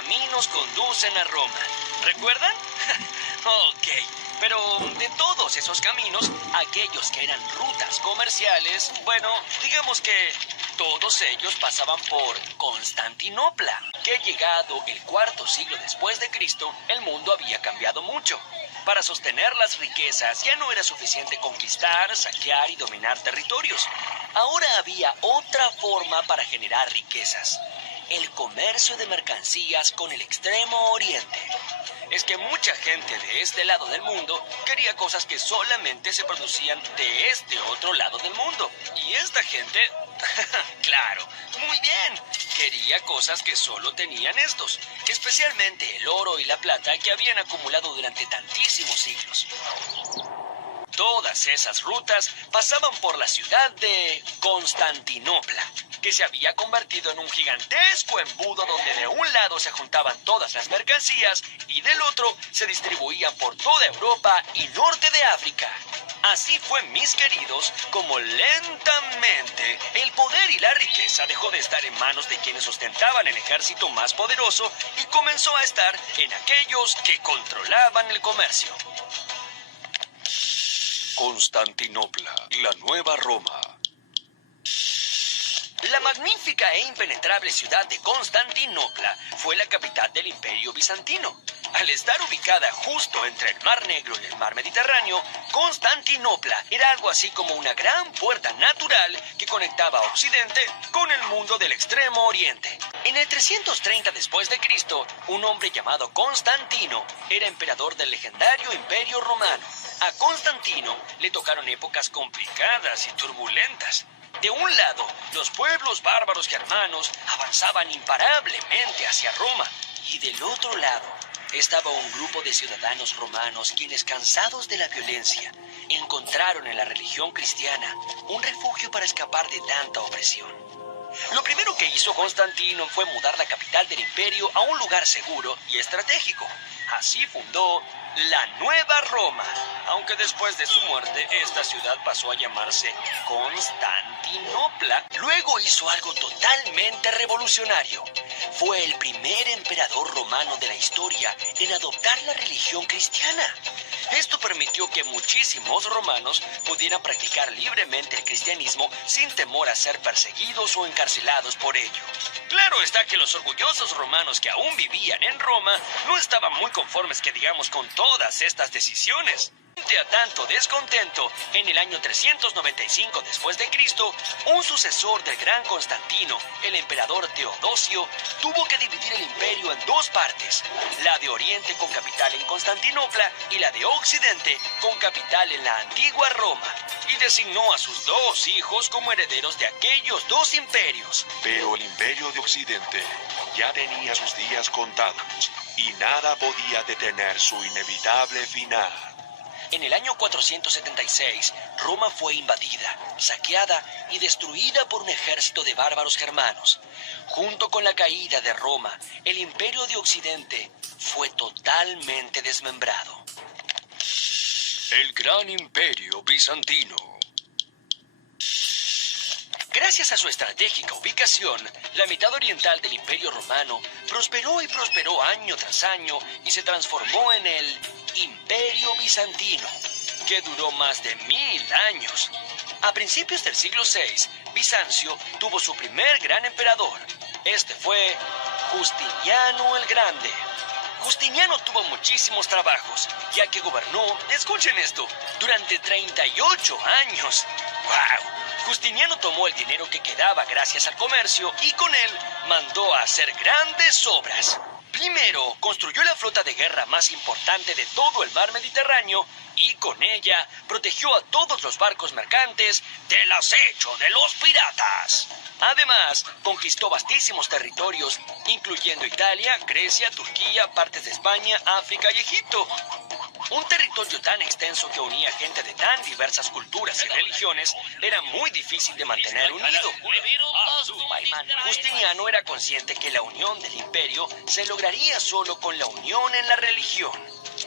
caminos conducen a Roma. ¿Recuerdan? Ok, pero de todos esos caminos, aquellos que eran rutas comerciales, bueno, digamos que todos ellos pasaban por Constantinopla, que llegado el cuarto siglo después de Cristo, el mundo había cambiado mucho. Para sostener las riquezas ya no era suficiente conquistar, saquear y dominar territorios. Ahora había otra forma para generar riquezas: el comercio de mercancías con el Extremo Oriente. Es que mucha gente de este lado del mundo quería cosas que solamente se producían de este otro lado del mundo. Y esta gente, claro, muy bien, quería cosas que solo tenían estos, especialmente el oro y la plata que habían acumulado durante tantísimos siglos. Todas esas rutas pasaban por la ciudad de Constantinopla, que se había convertido en un gigantesco embudo donde de un lado se juntaban todas las mercancías y del otro se distribuían por toda Europa y norte de África. Así fue, mis queridos, como lentamente el poder y la riqueza dejó de estar en manos de quienes ostentaban el ejército más poderoso y comenzó a estar en aquellos que controlaban el comercio. Constantinopla, la nueva Roma. La magnífica e impenetrable ciudad de Constantinopla fue la capital del Imperio Bizantino. Al estar ubicada justo entre el Mar Negro y el Mar Mediterráneo, Constantinopla era algo así como una gran puerta natural que conectaba Occidente con el mundo del Extremo Oriente. En el 330 después de Cristo, un hombre llamado Constantino era emperador del legendario Imperio Romano. A Constantino le tocaron épocas complicadas y turbulentas. De un lado, los pueblos bárbaros germanos avanzaban imparablemente hacia Roma, y del otro lado estaba un grupo de ciudadanos romanos quienes, cansados de la violencia, encontraron en la religión cristiana un refugio para escapar de tanta opresión. Lo primero que hizo Constantino fue mudar la capital del imperio a un lugar seguro y estratégico. Así fundó la Nueva Roma, aunque después de su muerte esta ciudad pasó a llamarse Constantinopla. Luego hizo algo totalmente revolucionario. Fue el primer emperador romano de la historia en adoptar la religión cristiana. Esto permitió que muchísimos romanos pudieran practicar libremente el cristianismo sin temor a ser perseguidos o encarcelados por ello. Claro está que los orgullosos romanos que aún vivían en Roma no estaban muy conformes, que digamos, con todas estas decisiones. Frente a tanto descontento, en el año 395 después de Cristo, un sucesor del gran Constantino, el emperador Teodosio, tuvo que dividir el imperio en dos partes: la de Oriente con capital en Constantinopla y la de Occidente con capital en la antigua Roma, y designó a sus dos hijos como herederos de aquellos dos imperios. Pero el imperio de Occidente ya tenía sus días contados y nada podía detener su inevitable final. En el año 476, Roma fue invadida, saqueada y destruida por un ejército de bárbaros germanos. Junto con la caída de Roma, el imperio de Occidente fue totalmente desmembrado. El gran imperio bizantino. Gracias a su estratégica ubicación, la mitad oriental del Imperio Romano prosperó y prosperó año tras año y se transformó en el Imperio Bizantino, que duró más de 1000 años. A principios del siglo VI, Bizancio tuvo su primer gran emperador. Este fue Justiniano el Grande. Justiniano tuvo muchísimos trabajos, ya que gobernó, escuchen esto, durante 38 años. ¡Wow! Justiniano tomó el dinero que quedaba gracias al comercio y con él mandó a hacer grandes obras. Primero, construyó la flota de guerra más importante de todo el mar Mediterráneo y con ella protegió a todos los barcos mercantes del acecho de los piratas. Además, conquistó vastísimos territorios, incluyendo Italia, Grecia, Turquía, partes de España, África y Egipto. Un territorio tan extenso que unía gente de tan diversas culturas y religiones era muy difícil de mantener unido. Justiniano era consciente que la unión del imperio se lograría solo con la unión en la religión.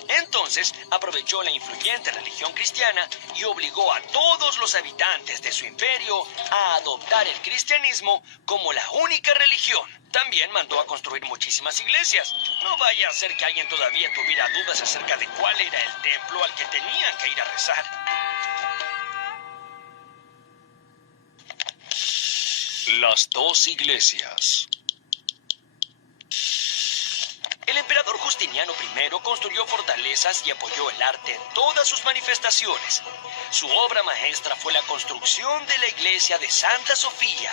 Entonces aprovechó la influyente religión cristiana y obligó a todos los habitantes de su imperio a adoptar el cristianismo como la única religión. También mandó a construir muchísimas iglesias. No vaya a ser que alguien todavía tuviera dudas acerca de cuál era el templo al que tenían que ir a rezar. Las dos iglesias. El emperador Justiniano I construyó fortalezas y apoyó el arte en todas sus manifestaciones. Su obra maestra fue la construcción de la iglesia de Santa Sofía,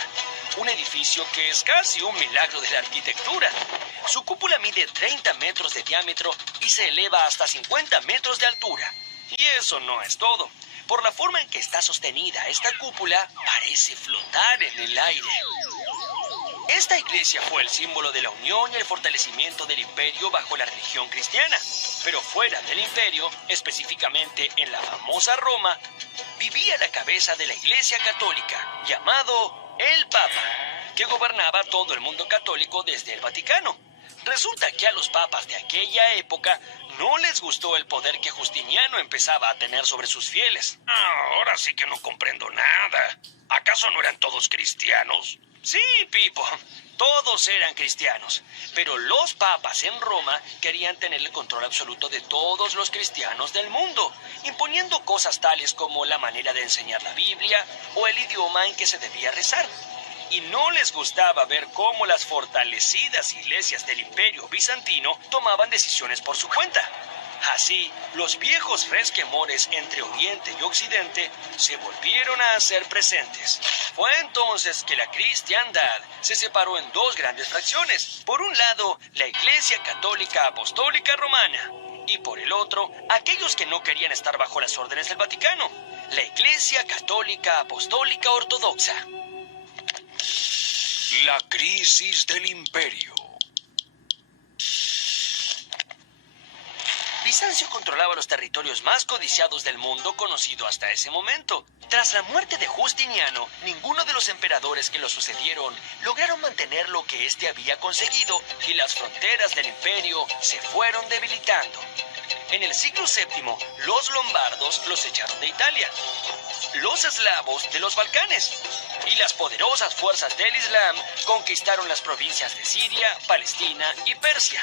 un edificio que es casi un milagro de la arquitectura. Su cúpula mide 30 metros de diámetro y se eleva hasta 50 metros de altura. Y eso no es todo. Por la forma en que está sostenida, esta cúpula parece flotar en el aire. Esta iglesia fue el símbolo de la unión y el fortalecimiento del imperio bajo la religión cristiana. Pero fuera del imperio, específicamente en la famosa Roma, vivía la cabeza de la iglesia católica, llamado el Papa, que gobernaba todo el mundo católico desde el Vaticano. Resulta que a los papas de aquella época no les gustó el poder que Justiniano empezaba a tener sobre sus fieles. Ahora sí que no comprendo nada. ¿Acaso no eran todos cristianos? Sí, Pipo, todos eran cristianos, pero los papas en Roma querían tener el control absoluto de todos los cristianos del mundo, imponiendo cosas tales como la manera de enseñar la Biblia o el idioma en que se debía rezar. Y no les gustaba ver cómo las fortalecidas iglesias del Imperio Bizantino tomaban decisiones por su cuenta. Así, los viejos resquemores entre Oriente y Occidente se volvieron a hacer presentes. Fue entonces que la cristiandad se separó en dos grandes fracciones. Por un lado, la Iglesia Católica Apostólica Romana, y por el otro, aquellos que no querían estar bajo las órdenes del Vaticano, la Iglesia Católica Apostólica Ortodoxa. La crisis del imperio. Bizancio controlaba los territorios más codiciados del mundo conocido hasta ese momento. Tras la muerte de Justiniano, ninguno de los emperadores que lo sucedieron lograron mantener lo que éste había conseguido y las fronteras del imperio se fueron debilitando. En el siglo VII, los lombardos los echaron de Italia, los eslavos de los Balcanes y las poderosas fuerzas del Islam conquistaron las provincias de Siria, Palestina y Persia.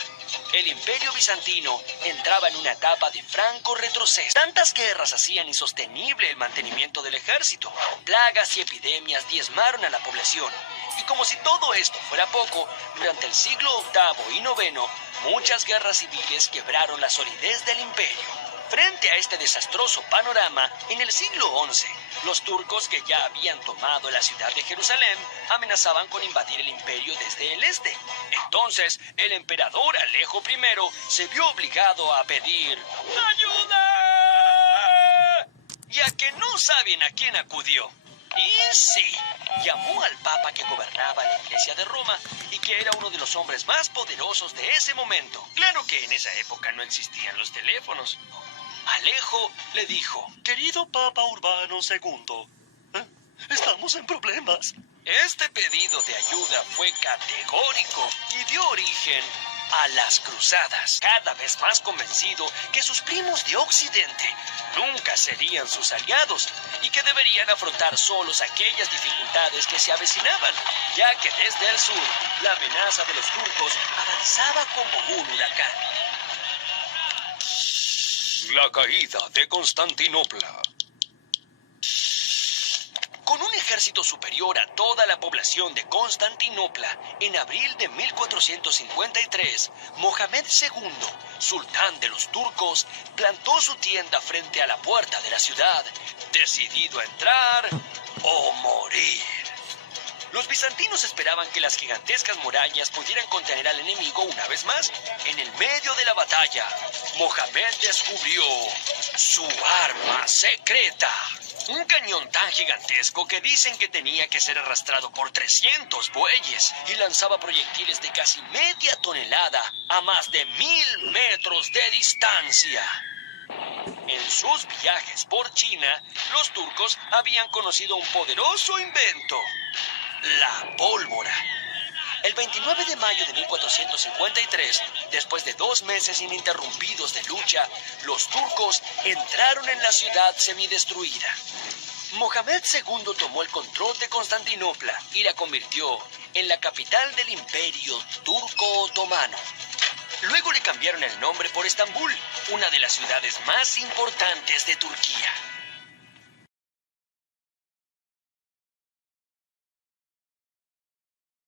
El imperio bizantino entraba en una etapa de franco retroceso. Tantas guerras hacían insostenible el mantenimiento del ejército. Plagas y epidemias diezmaron a la población. Y como si todo esto fuera poco, durante el siglo VIII y IX, muchas guerras civiles quebraron la solidez del imperio. Frente a este desastroso panorama, en el siglo XI, los turcos que ya habían tomado la ciudad de Jerusalén amenazaban con invadir el imperio desde el este. Entonces, el emperador Alejo I se vio obligado a pedir ¡ayuda! Ya que no saben a quién acudió. Y sí, llamó al papa que gobernaba la iglesia de Roma y que era uno de los hombres más poderosos de ese momento. Claro que en esa época no existían los teléfonos. Alejo le dijo: Querido Papa Urbano II, estamos en problemas. Este pedido de ayuda fue categórico y dio origen a las cruzadas, cada vez más convencido que sus primos de Occidente nunca serían sus aliados y que deberían afrontar solos aquellas dificultades que se avecinaban, ya que desde el sur la amenaza de los turcos avanzaba como un huracán. La caída de Constantinopla. Con un ejército superior a toda la población de Constantinopla, en abril de 1453, Mohamed II, sultán de los turcos, plantó su tienda frente a la puerta de la ciudad, decidido a entrar o morir. Los bizantinos esperaban que las gigantescas murallas pudieran contener al enemigo una vez más. En el medio de la batalla, Mohamed descubrió su arma secreta. Un cañón tan gigantesco que dicen que tenía que ser arrastrado por 300 bueyes y lanzaba proyectiles de casi media tonelada a más de 1000 metros de distancia. En sus viajes por China, los turcos habían conocido un poderoso invento: la pólvora. El 29 de mayo de 1453, después de 2 meses ininterrumpidos de lucha, los turcos entraron en la ciudad semidestruida. Mohamed II tomó el control de Constantinopla y la convirtió en la capital del Imperio Turco-Otomano. Luego le cambiaron el nombre por Estambul, una de las ciudades más importantes de Turquía.